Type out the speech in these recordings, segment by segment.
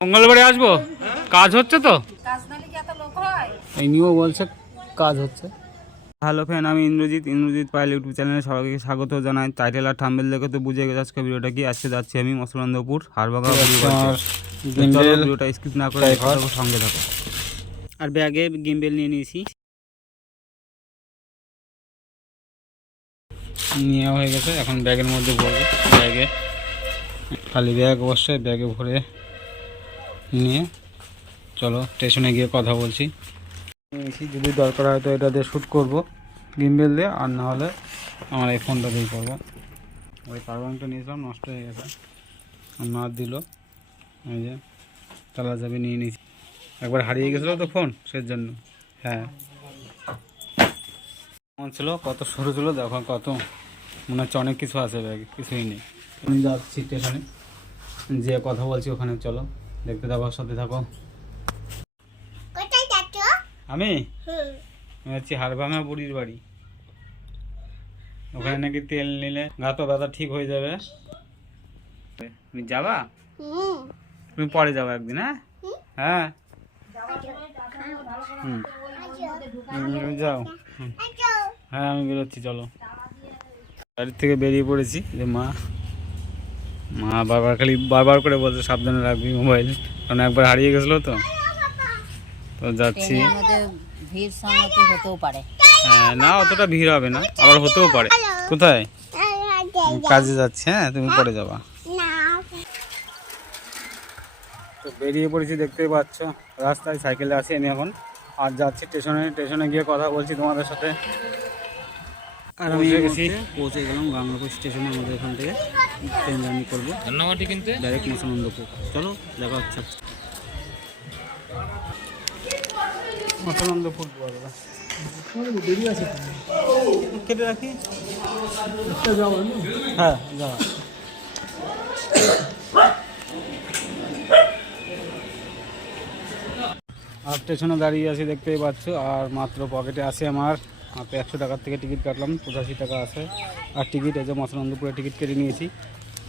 মঙ্গলবারে আসবো, কাজ হচ্ছে তো কাজ নালে কি এত লোক হয়? এই নিয়েও বলছে কাজ হচ্ছে। হ্যালো ফ্রেন্ড, আমি ইন্দ্রজিৎ পায়েল ইউটিউব চ্যানেলে সবাইকে স্বাগত জানাই। টাইটেল আর থাম্বনেল দেখে তো বুঝে গেছে আজকে ভিডিওটা কি। আজকে যাচ্ছি আমি মসলন্দপুর হাড়ভাঙা ভিডিওটা স্কিপ না করে সঙ্গে থাকো। আর ব্যাগে গিম্বেল নিয়ে নিয়েছি, নেওয়া হয়ে গেছে। এখন ব্যাগের মধ্যে ভরবো। ব্যাগে খালি ব্যাগ, অবশ্যই ব্যাগে ভরে নিয়ে চলো স্টেশনে গিয়ে কথা বলছি। যদি দরকার হয় তো এটা দিয়ে শ্যুট করবো গিম্বেল দিয়ে, আর না হলে আমার এই ফোনটা দিয়েই করবো। ওই পাওয়ার ব্যাংকটা নিয়েছিলাম, নষ্ট হয়ে গেছে, মা দিল। এই যে তালা চাবি নিয়ে নিয়েছি, একবার হারিয়ে গেছিলো তো ফোন, সেই জন্য। হ্যাঁ, কেমন ছিল, কত সরু ছিল, দেখো কত মনে হচ্ছে অনেক কিছু আছে ব্যাগে, কিছুই নেই। আমি যাচ্ছি স্টেশনে, যে কথা বলছি ওখানে, চলো দেখতে থাকো, সাথে থাকো। আমি যাচ্ছি হাড়ভাঙা বুড়ির বাড়ি। ওখানে নাকি তেল নিলে গাঁতো ব্যথা ঠিক হয়ে যাবে। তুমি যাবা? তুমি পরে যাবো একদিন। হ্যাঁ হ্যাঁ যাও। হ্যাঁ আমি বেরোচ্ছি, চলো। বাড়ির থেকে বেরিয়ে পড়েছি। যে মা খালি বারবার করে বলছে সাবধানে রাখবি মোবাইল, কারণ একবার হারিয়ে গেছিলো তো যাচ্ছি। ভিড় সামলাতে হতেও পারে। হ্যাঁ, না অতটা ভিড় হবে না, আবার হতেও পারে। কোথায়? কাজে যাচ্ছি। হ্যাঁ, তুমি পরে যাবা। তো বেরিয়ে পড়েছি, দেখতেই পাচ্ছ রাস্তায় সাইকেলে আছি আমি এখন, আর যাচ্ছি স্টেশনে গিয়ে কথা বলছি তোমাদের সাথে। আর আমি পৌঁছে গেলাম গঙ্গাপুর স্টেশনে। আমাদের এখান থেকে ট্রেন জার্নি করবো ডাইরেক্ট মসলন্দপুর। চলো দেখা হচ্ছে মসলন্দপুর। কেটে রাখি। হ্যাঁ যাওয়া। আর স্টেশনে দাঁড়িয়ে আছি, দেখতেই পাচ্ছ। আর মাত্র পকেটে আছে আমার মাত্র 100 টাকার থেকে টিকিট কাটলাম, 85 টাকা আছে। আর টিকিট এই যে মসলন্দপুরে টিকিট কেটে নিয়েছি।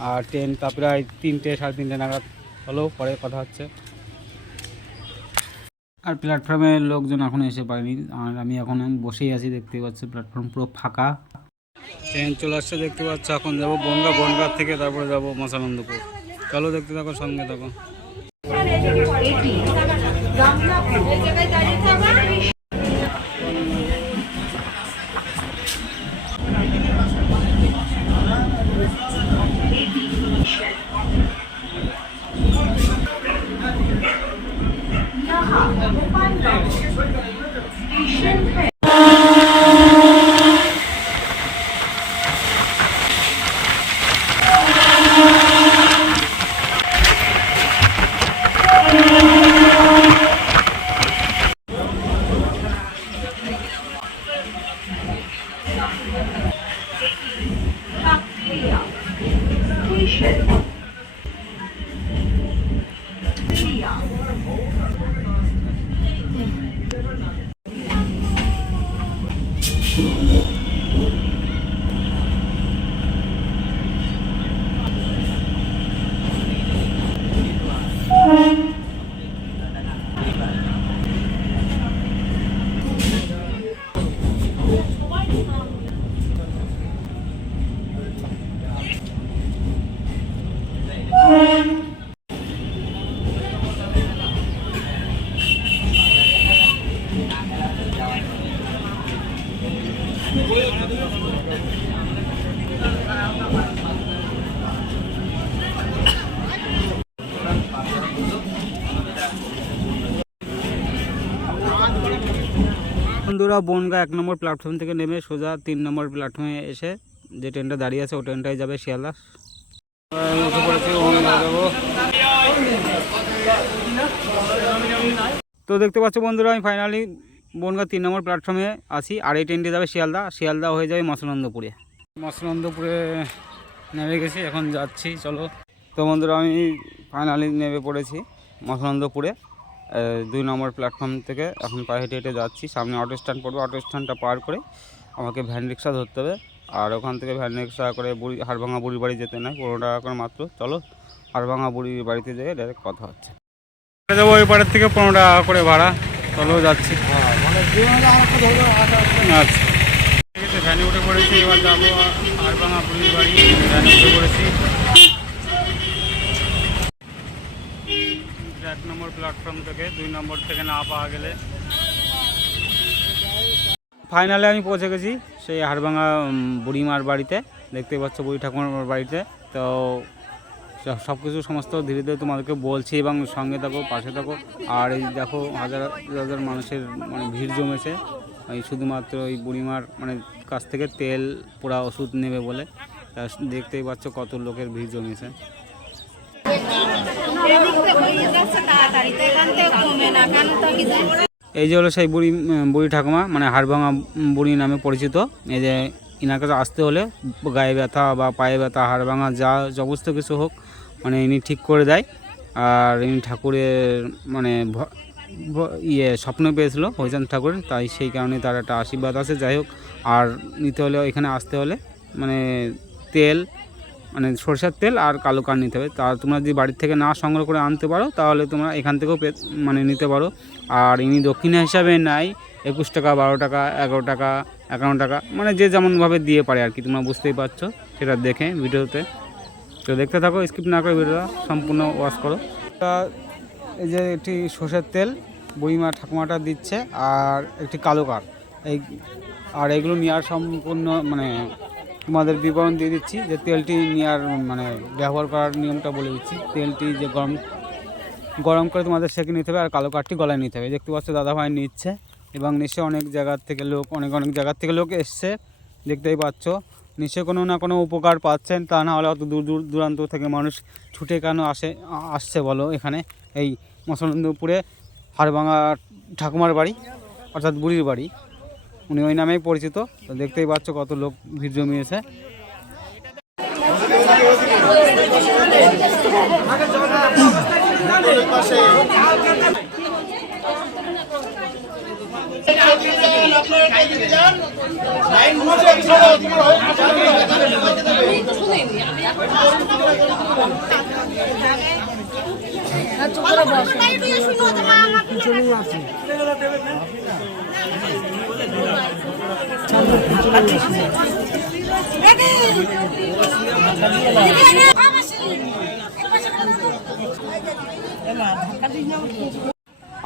আর ট্রেনটা প্রায় 3টে সাড়ে 3টে নাগাদ হলো, পরে কথা হচ্ছে। আর প্ল্যাটফর্মে লোকজন এখন এসে পারেনি, আর আমি এখন বসেই আছি, দেখতেই পাচ্ছি প্ল্যাটফর্ম পুরো ফাঁকা। ট্রেন চলে আসছে, দেখতে পাচ্ছ। এখন যাবো বনগাঁ থেকে, তারপরে যাবো মসলন্দপুর। চলো দেখতে থাকো, সঙ্গে থাকো। বন্ধুরা, বনগাঁ 1 নম্বর প্ল্যাটফর্ম থেকে নেমে সোজা 3 নম্বর প্ল্যাটফর্মে এসে যে ট্রেনটা দাঁড়িয়ে আছে, ও ট্রেনটাই যাবে শিয়ালদা। তো দেখতে পাচ্ছ বন্ধুরা, আমি ফাইনালি বনগাঁ 3 নম্বর প্ল্যাটফর্মে আছি। আর এই ট্রেনটি যাবে শিয়ালদা হয়ে যাবে মসলন্দপুরে নেমে গেছি, এখন যাচ্ছি। চলো। তো বন্ধুরা, আমি ফাইনালি নেমে পড়েছি মসলন্দপুরে 2 নম্বর প্ল্যাটফর্ম থেকে। এখন পায়ে হেঁটে হেঁটে যাচ্ছি, সামনে অটো স্ট্যান্ড পড়বে। অটো স্ট্যান্ডটা পার করে আমাকে ভ্যান রিক্সা ধরতে হবে, আর ওখান থেকে ভ্যান রিক্সা করে হাড়ভাঙা বুড়ির বাড়ি যেতে নেয় 15 টাকা করে মাত্র। চলো হাড়ভাঙা বুড়ির বাড়িতে যেয়ে ডাইরেক্ট কথা হচ্ছে। দেবো ওই পাড়ের থেকে 15 টাকা করে ভাড়া, চলো যাচ্ছি। আচ্ছা ঠিক আছে, ভ্যানে উঠে পড়েছি, এবার যাবো হাড়ভাঙা বুড়ির বাড়ি। ভ্যানে উঠে পড়েছি 1 নম্বর প্ল্যাটফর্ম থেকে, 2 নম্বর থেকে না পাওয়া গেলে। ফাইনালে আমি পৌঁছে গেছি সেই হাড়ভাঙা বুড়িমার বাড়িতে, দেখতেই পাচ্ছ বুড়ি ঠাকুমার বাড়িতে। তো সব কিছু সমস্ত ধীরে ধীরে তোমাদেরকে বলছি এবং সঙ্গে থাকো, পাশে থাকো। আর এই দেখো হাজার হাজার মানুষের মানে ভিড় জমেছে এই শুধুমাত্র ওই বুড়িমার মানে কাছ থেকে তেল পোড়া ওষুধ নেবে বলে। তা দেখতেই পাচ্ছ কত লোকের ভিড় জমেছে। এই যে হলো সেই বুড়ি ঠাকুমা, মানে হাড়ভাঙা বুড়ি নামে পরিচিত। এই যে ইনার কাছে আসতে হলে গায়ে ব্যথা বা পায়ে ব্যথা, হাড়ভাঙা যা সমস্ত কিছু হোক মানে ইনি ঠিক করে দেয়। আর ইনি ঠাকুরের মানে স্বপ্ন পেয়েছিল হরিচাঁদ ঠাকুরের, তাই সেই কারণে তার একটা আশীর্বাদ আছে। যাই হোক, আর নিতে হলে এখানে আসতে হলে মানে তেল মানে সরষের তেল আর কালো কাঠ নিতে হবে। তা তোমরা যদি বাড়ির থেকে না সংগ্রহ করে আনতে পারো তাহলে তোমরা এখান থেকেও মানে নিতে পারো। আর ইনি দক্ষিণা হিসাবে নেয় 21 টাকা, 12 টাকা, 11 টাকা, 51 টাকা, মানে যে যেমনভাবে দিয়ে পারে আর কি। তোমরা বুঝতেই পারছো সেটা দেখে ভিডিওতে। তো দেখতে থাকো, স্কিপ না করে ভিডিওটা সম্পূর্ণ ওয়াচ করো। এই যে একটি সরষের তেল বুড়িমা ঠাকুমাটা দিচ্ছে, আর একটি কালো কাঠ, আর এগুলো নেওয়ার সম্পূর্ণ মানে তোমাদের বিবরণ দিয়ে দিচ্ছি। যে তেলটি নেওয়ার মানে ব্যবহার করার নিয়মটা বলে দিচ্ছি। তেলটি যে গরম করে তোমাদের সেঁকে নিতে হবে, আর কালো কাঠটি গলায় নিতে হবে। দেখতে পাচ্ছ দাদাভাই নিচ্ছে, এবং নিশ্চয়ই অনেক জায়গার থেকে লোক অনেক জায়গার থেকে লোক এসছে, দেখতেই পাচ্ছ। নিশ্চয়ই কোনো না কোনো উপকার পাচ্ছেন, তা না হলে অত দূর দূরান্ত থেকে মানুষ ছুটে কেন আসছে বলো এখানে এই মসলন্দপুরে হাড়ভাঙা ঠাকুমার বাড়ি, অর্থাৎ বুড়ির বাড়ি, উনি ওই নামেই পরিচিত। তো দেখতেই পাচ্ছ কত লোক ভিড় জমিয়েছে।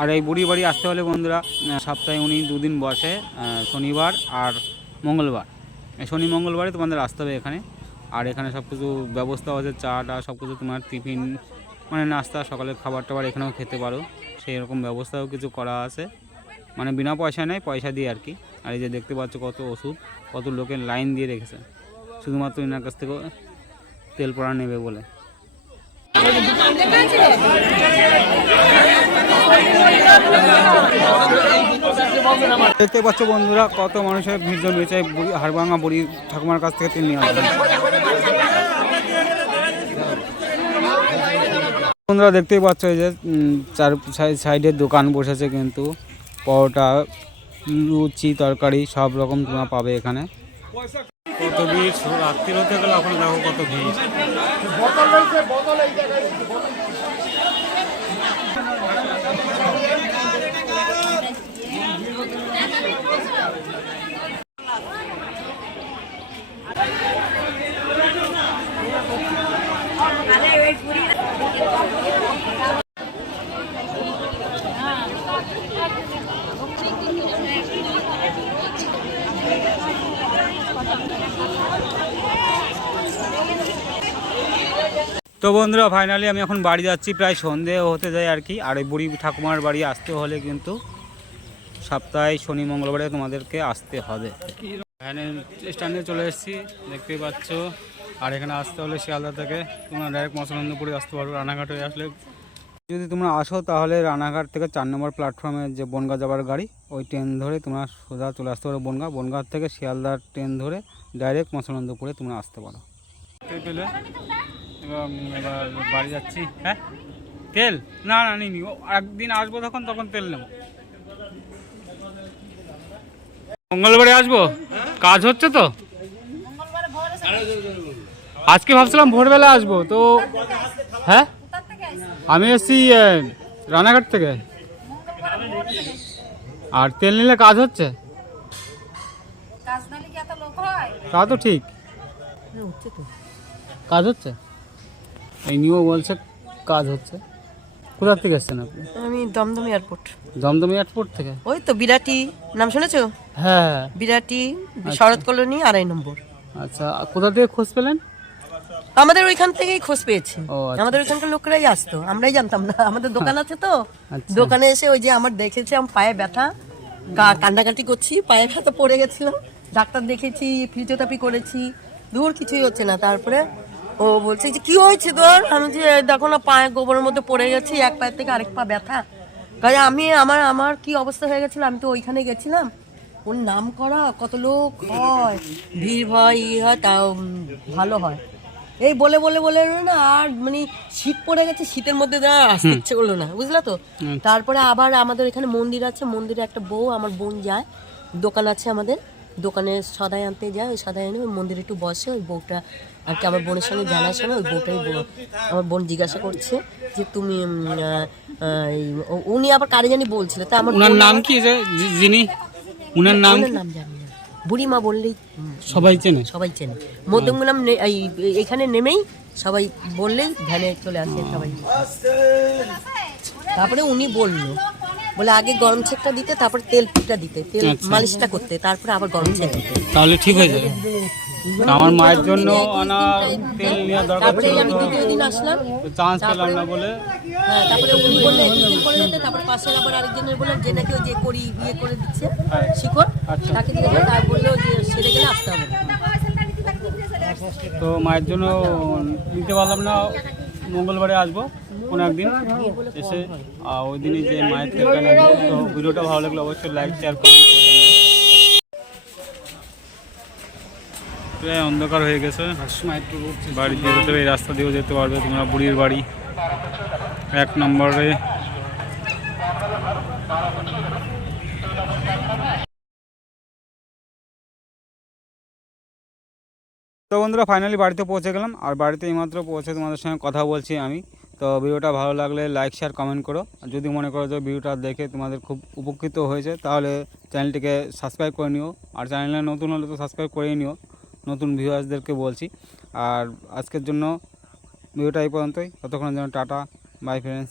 আর এই বুড়ি বাড়ি আসতে হলে বন্ধুরা সপ্তাহে উনি 2 দিন বসে, শনিবার আর মঙ্গলবার। শনি মঙ্গলবারে তোমাদের আসতে হবে এখানে। আর এখানে সব কিছু ব্যবস্থা আছে, চাটা সব কিছু, তোমার টিফিন মানে নাস্তা, সকালের খাবার টাবার এখানেও খেতে পারো, সেই রকম ব্যবস্থাও কিছু করা আছে, মানে বিনা পয়সা নেই, পয়সা দিয়ে আর কি। আর এই যে দেখতে পাচ্ছ কত ওষুধ, কত লোকের লাইন দিয়ে রেখেছে শুধুমাত্র এনার কাছ থেকে তেল পড়া নেবে বলে। দেখতে পাচ্ছ বন্ধুরা কত মানুষের ভিড় জমিয়েছে হাড়ভাঙা বুড়ি ঠাকুমার কাছ থেকে তেল নিয়ে আসবে। বন্ধুরা দেখতেই পাচ্ছ এই যে চার সাইডের দোকান বসেছে, কিন্তু পরোটা, লুচি, তরকারি সব রকম তোমরা পাবে এখানে। কত ভিড়, রাত্রির হতে গেলে এখন দেখো কত ভিড়। তো বন্ধুরা ফাইনালি আমি এখন বাড়ি যাচ্ছি, প্রায় সন্ধে হতে যায় আর কি। আর এই বুড়ি ঠাকুমার বাড়ি আসতে হলে কিন্তু সপ্তাহে শনি মঙ্গলবারে তোমাদেরকে আসতে হবে। ভ্যানের স্ট্যান্ডে চলে এসেছি, দেখতেই পাচ্ছ। আর এখানে আসতে হলে শিয়ালদা থেকে তোমরা ডাইরেক্ট মসলন্দপুরে আসতে পারো। রানাঘাট হয়ে আসলে যদি তোমরা আসো তাহলে রানাঘাট থেকে 4 নম্বর প্ল্যাটফর্মে যে বনগাঁ যাবার গাড়ি, ওই ট্রেন ধরে তোমরা সোজা চলে আসতে পারো বনগাঁ থেকে শিয়ালদার ট্রেন ধরে ডাইরেক্ট মসলন্দপুরে তোমরা আসতে পারো। পেলে এবং এবার বাড়ি যাচ্ছি। হ্যাঁ তেল না নিনি, একদিন আসবো তখন তেল নেব। মঙ্গলবারে আসবো, কাজ হচ্ছে তো আজকে, ভাবছিলাম ভোরবেলা আসবো। তো হ্যাঁ আমি এসছি রানাঘাট থেকে? আর তেল নিলে কাজ হচ্ছে? কাজ নালে কি এত লোক হয়? তা তো ঠিক, হচ্ছে তো। কাজ হচ্ছে। এই নিয়েও বলছে কাজ হচ্ছে। কোথা থেকে এসছেন আপনি? আমি দমদম এয়ারপোর্ট। দমদম এয়ারপোর্ট থেকে? ওই তো বিরাটি, নাম শুনেছো? হ্যাঁ। বিরাটি শরৎ কলোনি 2.5 নম্বর। আচ্ছা, কোথা থেকে খোঁজ পেলেন? আমাদের ওইখান থেকেই খোঁজ পেয়েছি। ও আচ্ছা। আমাদের ওইখানকার লোকরাই আসতো, আমরাই জানতাম না। আমাদের দোকান আছে তো, আচ্ছা। দোকানে এসে ওই যে আমার দেখেছি আমার পায়ে ব্যথা, কান্নাকাটি করছি, পায়ে ব্যথা পড়ে গেছিলাম, ডাক্তার দেখেছি, ফিজিওথেরাপি করেছি, দূর কিছুই হচ্ছে না। তারপরে ও বলছে যে কি হয়েছে তোর? আমি যে দেখো না পায়ে গোবরের মধ্যে পড়ে গেছি, এক পায়ের থেকে আরেক পা ব্যথা। কাজে আমি আমার কি অবস্থা হয়ে গেছিল, আমি তো ওইখানে গেছিলাম, ওর নাম করা, কত লোক হয়, ভিড় হয়, হয়, তাও ভালো হয়। এই বলে বলে বলে না, আর মানে শীত পড়ে গেছে, শীতের মধ্যে আসতে ইচ্ছে করলো না, বুঝলা তো। তারপরে আবার আমাদের এখানে মন্দির আছে, মন্দিরে একটা বউ, আমার বোন যায়, দোকান আছে আমাদের, দোকানে সদাই আনতে যায়, ওই সদাই এনে ওই মন্দিরে একটু বসে, ওই বউটা আর কি আমার বোনের সঙ্গে জানাশোনা, ওই বউটাই আমার বোন জিজ্ঞাসা করছে যে তুমি উনি আবার কারে জানি বলছিল, তা আমার ওনার নাম কি, যিনি ওনার নাম? ওনার নাম জানি না, বুড়িমা বললেই সবাই চেনে? সবাই চেনে। মধ্যমগ্রাম এখানে নেমেই সবাই বললেই ভ্যানে চলে আসে সবাই। তারপরে উনি বলে আগে গরম ছেঁকটা দিতে, তারপরে তেলটা দিতে, তেল মালিশটা করতে, তারপরে আবার গরম ছেঁক দিতে, তাহলে ঠিক হয়ে যাবে। আমার মায়ের জন্য আনা তেল নেওয়া দরকার তারপরে ছিল, আমি দ্বিতীয় দিন আসলাম, চান্স পেলাম না বলে। হ্যাঁ, তারপরে উনি বললেন একদিন করে দিতে, তারপরে পাশের আবার আরেকজনের বললেন যে নাকি ওই যে করি বিয়ে করে দিচ্ছে শিকড়, তাকে দিয়ে তার বললো যে সেরে গেলে আসতে হবে। তো মায়ের জন্য নিতে পারলাম না, মঙ্গলবারে আসবো কোনো একদিন এসে, ওই দিনই যে মায়ের তেলটা নেবো। তো ভিডিওটা ভালো লাগলে অবশ্যই লাইক শেয়ার কমেন্ট করে দেবেন। প্রায় অন্ধকার হয়ে গেছে, বাড়ি দিয়ে যেতে এই রাস্তা দিয়েও যেতে পারবে তোমরা, বুড়ির বাড়ি 1 নম্বরে। তো বন্ধুরা ফাইনালি বাড়িতে পৌঁছে গেলাম, আর বাড়িতে এইমাত্র পৌঁছে তোমাদের সঙ্গে কথা বলছি আমি। তো ভিডিওটা ভালো লাগলে লাইক শেয়ার কমেন্ট করো, আর যদি মনে করো যে ভিডিওটা দেখে তোমাদের খুব উপকৃত হয়েছে তাহলে চ্যানেলটিকে সাবস্ক্রাইব করে নিও, আর চ্যানেলে নতুন হলে তো সাবস্ক্রাইব করেই নিও, নতুন ভিউয়ার্সদেরকে বলছি। আর আজকের জন্য ভিডিওটা এই পর্যন্তই, ততক্ষণ যেন টাটা, বাই ফ্রেন্ডস।